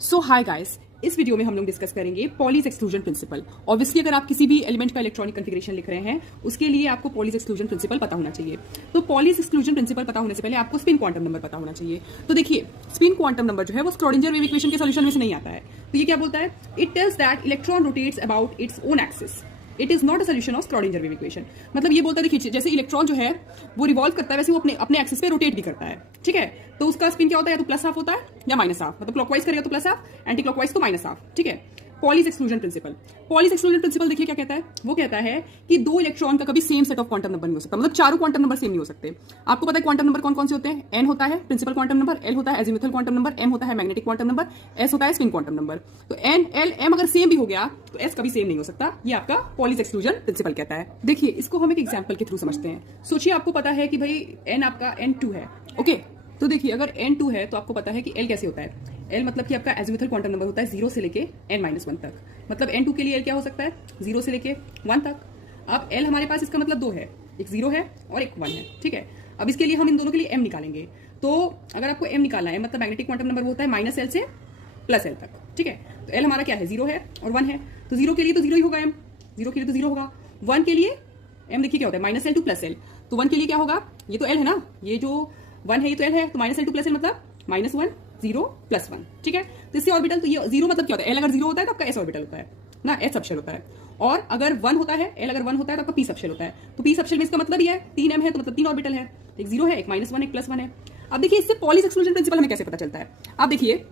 सो hi guys, इस video में हम लोग डिस्कस करेंगे पॉलीज एक्सक्लूजन प्रिंसिपल। ऑब्वियसली अगर आप किसी भी एलिमेंट का इलेक्ट्रॉनिक कॉन्फ़िगरेशन लिख रहे हैं उसके लिए आपको पॉलीज एक्सक्लूजन प्रिंसिपल पता होना चाहिए। तो पॉलीज एक्सक्लूजन प्रिंसिपल पता होने से पहले आपको स्पिन क्वांटम नंबर पता होना चाहिए। तो देखिए, स्पिन क्वांटम नंबर जो है वो स्क्रोडिंजर वेव इक्वेशन के सॉल्यूशन में से नहीं आता है। तो ये क्या बोलता है? It tells that electron rotates about its own axis. It is not a solution of Schrödinger wave equation. मतलब ये बोलता है, देखिए जैसे इलेक्ट्रॉन जो है वो रिवॉल्व करता है वैसे वो अपने एक्सिस पे रोटेट भी करता है। ठीक है, तो उसका स्पिन क्या होता है? या तो प्लस हाफ होता है या माइनस हाफ। मतलब क्लॉकवाइज करेगा तो प्लस हाफ, एंटी क्लॉकवाइज तो माइनस हाफ। ठीक है, Pauli's exclusion principle. Pauli's exclusion principle देखिए क्या कहता है? वो कहता है कि दो इलेक्ट्रॉन का कभी same set of quantum number नहीं हो सकता। मतलब चारों क्वांटम नंबर सेम नहीं हो सकते। आपको पता है क्वांटम नंबर कौन कौन से होते हैं? एन होता है प्रिंसिपल क्वांटम नंबर, एल होता है एजीमुथल क्वांटम नंबर, एम होता है मैग्नेटिक क्वांटम नंबर, एस होता है स्पिन क्वांटम नंबर। तो एन, एल, एम अगर सेम भी हो गया तो एस कभी सेम नहीं हो सकता। ये आपका पॉलीज एक्सक्लूजन प्रिंसिपल कहता है। देखिए, इसको हम एक एग्जाम्पल के थ्रू समझते हैं। सोचिए आपको पता है कि भाई एन आपका N2 है। ओके, तो देखिए अगर N2 है तो आपको पता है कि L कैसे होता है। L मतलब कि आपका एजीमुथल क्वांटम नंबर होता है 0 से लेके n-1 तक। मतलब N2 के लिए L क्या हो सकता है? 0 से लेके 1 तक। अब L हमारे पास इसका मतलब 2 है, एक 0 है और एक 1 है। ठीक है, अब इसके लिए हम इन दोनों के लिए m निकालेंगे। तो अगर आपको m निकालना है, मतलब मैग्नेटिक क्वांटम नंबर वो होता है -L से +L तक। ठीक है, तो L हमारा क्या है? 0 है और 1 है। तो 0 के लिए तो 0 ही होगा, m 0 के लिए तो 0 होगा। 1 के लिए m देखिए क्या होता है? -L to +L। तो 1 के लिए क्या होगा? ये तो L है ना, ये जो 1 है ये तो L है, तो -L to +L मतलब -1 0 +1। ठीक है, तो इससे ऑर्बिटल, तो ये 0 मतलब क्या होता है? L अगर 0 होता है तो आपका s ऑर्बिटल होता है ना, s सबशेल होता है। और अगर 1 होता है, L अगर 1 होता है तो आपका p सबशेल होता है। तो p सबशेल में इसका मतलब ये है 3m है, तो मतलब 3 ऑर्बिटल है। एक 0 है, एक -1, एक +1 है। अब देखिए इससे पॉलीज एक्सक्लूजन प्रिंसिपल हमें कैसे पता चलता है? आप देखिए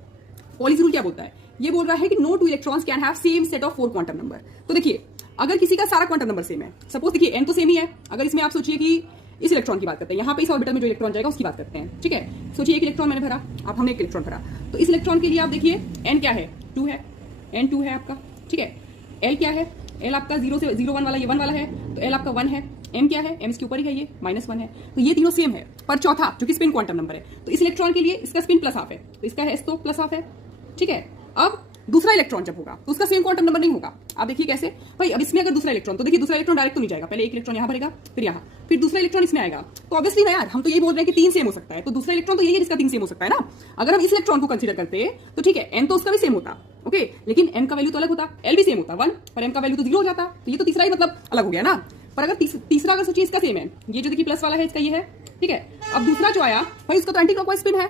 पॉलीज रूल क्या बोलता है? ये बोल रहा है कि no two electrons can have same set of 4 quantum number. तो देखिए अगर किसी का सारा क्वांटम नंबर सेम है, सपोज देखिए n तो सेम ही है। अगर इसमें आप सोचिए कि इस इलेक्ट्रॉन की बात करते हैं, यहाँ पे इस ऑर्बिटल में जो इलेक्ट्रॉन जाएगा उसकी बात करते हैं। ठीक है, सोचिए एक इलेक्ट्रॉन मैंने भरा, अब हमने एक इलेक्ट्रॉन भरा। तो इस इलेक्ट्रॉन के लिए आप देखिए n क्या है? 2 है, n2 है आपका। ठीक है, l क्या है? l आपका 0 से 0 1 वाला, ये 1 वाला है, तो l आपका 1 है। m क्या है? m इसके ऊपर ही है, ये -1 है। तो ये तीनों सेम है, पर चौथा जो कि स्पिन क्वांटम नंबर है, तो इस इलेक्ट्रॉन के लिए इसका स्पिन +½ है, तो इसका है s तो +½ है। ठीक है, अब दूसरा इलेक्ट्रॉन जब होगा तो उसका सेम क्वांटम नंबर नहीं होगा। आप देखिए कैसे भाई? अब इसमें अगर दूसरा इलेक्ट्रॉन, तो देखिए दूसरा इलेक्ट्रॉन डायरेक्ट तो नहीं जाएगा, पहले एक इलेक्ट्रॉन यहाँ भरेगा, फिर यहाँ, फिर दूसरा इलेक्ट्रॉन इसमें आएगा। तो ऑब्वियसली ना यार, हम तो यही बोल रहे हैं कि 3 सेम हो सकता है, तो दूसरा इलेक्ट्रॉन तो यही है जिसका 3 सेम हो सकता है ना। अगर हम इस इलेक्ट्रॉन को कंसीडर करते तो ठीक है, n तो उसका भी सेम होता, ओके, लेकिन m का वैल्यू तो अलग होता, l भी सेम होता 1, पर m का वैल्यू तो 0 हो जाता। तो ये तो तीसरा ही मतलब अलग हो गया ना। पर अगर तीसरा अगर सोचिए इसका सेम है, ये जो देखिए प्लस वाला है इसका ये है। ठीक है, अब दूसरा जो आया भाई उसका तो एंटी क्लॉकवाइज स्पिन है,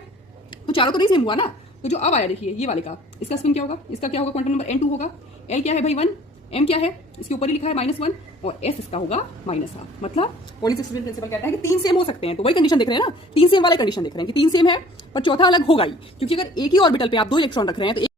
तो चारों तो नहीं सेम हुआ ना। तो जो अब आया देखिए ये वाले का, इसका स्पिन क्या होगा? इसका क्या होगा? क्वांटम नंबर N2 होगा। L क्या है भाई? 1। M क्या है? इसके ऊपर ही लिखा है -1, और S इसका होगा -½ मतलब पॉलीज एक्सक्लूजन प्रिंसिपल कहता है कि 3 सेम हो सकते हैं। तो वही कंडीशन देख रहे हैं ना, 3 सेम वाले कंडीशन देख रहे हैं कि 3 सेम है पर चौथा अलग होगा ही, क्योंकि अगर एक ही ऑर्बिटल पे आप 2 इलेक्ट्रॉन रख रहे हैं तो